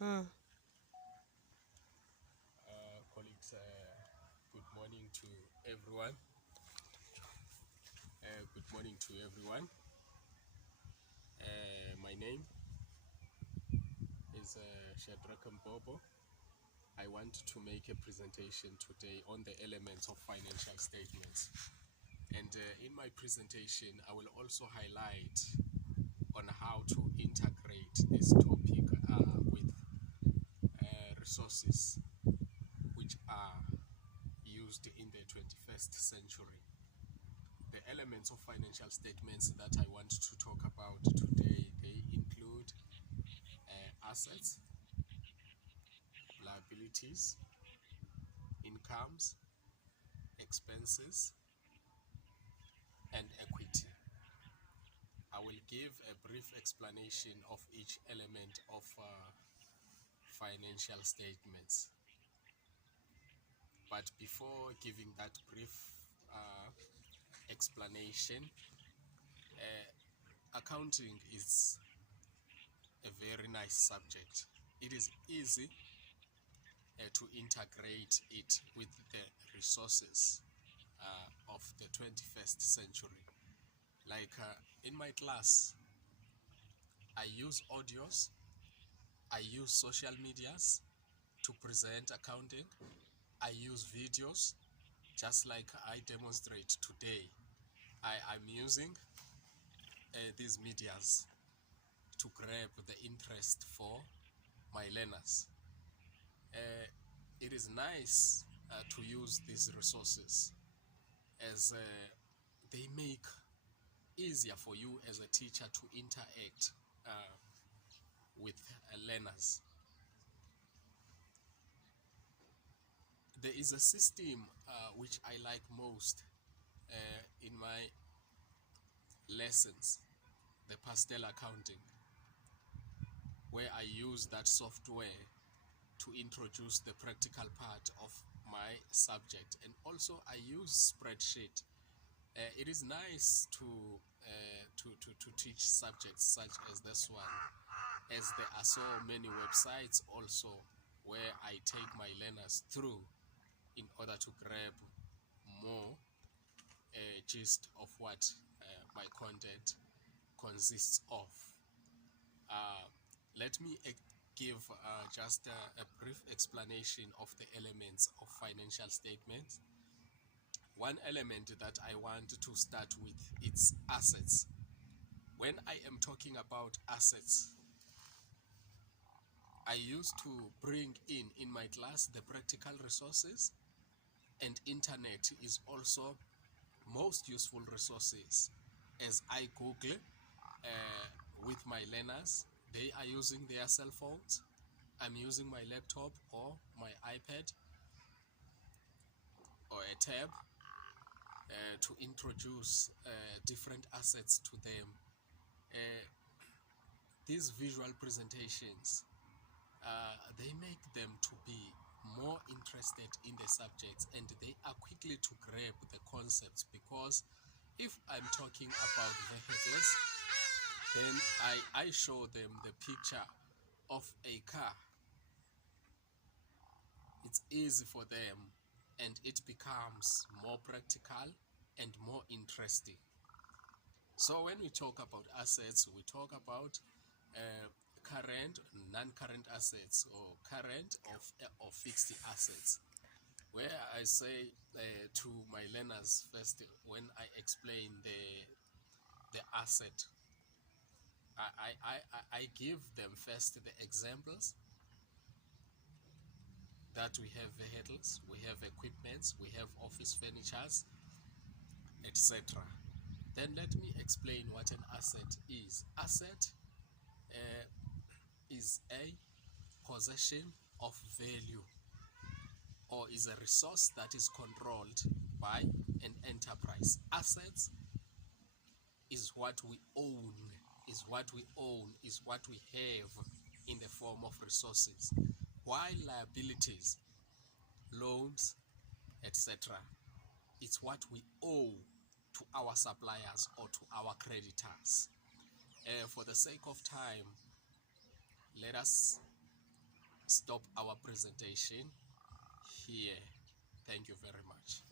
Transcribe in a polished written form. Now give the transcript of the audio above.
Mm. Colleagues, good morning to everyone. Good morning to everyone. My name is Mbobo. I want to make a presentation today on the elements of financial statements. And in my presentation, I will also highlight on how to integrate this topic with resources which are used in the 21st century. The elements of financial statements that I want to talk about today, they include assets, liabilities, incomes, expenses, and equity. I will give a brief explanation of each element of financial statements. But before giving that brief explanation, accounting is a very nice subject. It is easy to integrate it with the resources of the 21st century. Like in my class, I use audios, I use social medias to present accounting, I use videos, just like I demonstrate today. I'm using these medias to grab the interest for my learners. It is nice to use these resources as they make easier for you as a teacher to interact with learners. There is a system which I like most in my lessons, the pastel accounting, where I use that software to introduce the practical part of my subject, and also I use spreadsheet. It is nice to teach subjects such as this one, as there are so many websites also where I take my learners through in order to grab more gist of what my content consists of. Uh, Let me give just a brief explanation of the elements of financial statements. One element that I want to start with is assets. When I am talking about assets, I used to bring in my class the practical resources, and internet is also most useful resources as I Google with my learners. They are using their cell phones. I'm using my laptop or my iPad or a tab to introduce different assets to them. Uh, these visual presentations, they make them to be more interested in the subjects, and they are quickly to grab the concepts, because if I'm talking about vehicles, then I show them the picture of a car. It's easy for them, and it becomes more practical and more interesting. So when we talk about assets, we talk about current, non-current assets, or current or fixed assets. Where I say to my learners first, when I explain the asset, I give them first the examples that we have vehicles, we have equipments, we have office furnitures, etc. Then let me explain what an asset is. Asset uh, is a possession of value, or is a resource that is controlled by an enterprise. Assets is what we own, is what we own, is what we have in the form of resources. While liabilities, loans, etc., it's what we owe to our suppliers or to our creditors. For the sake of time, let us stop our presentation here. Thank you very much.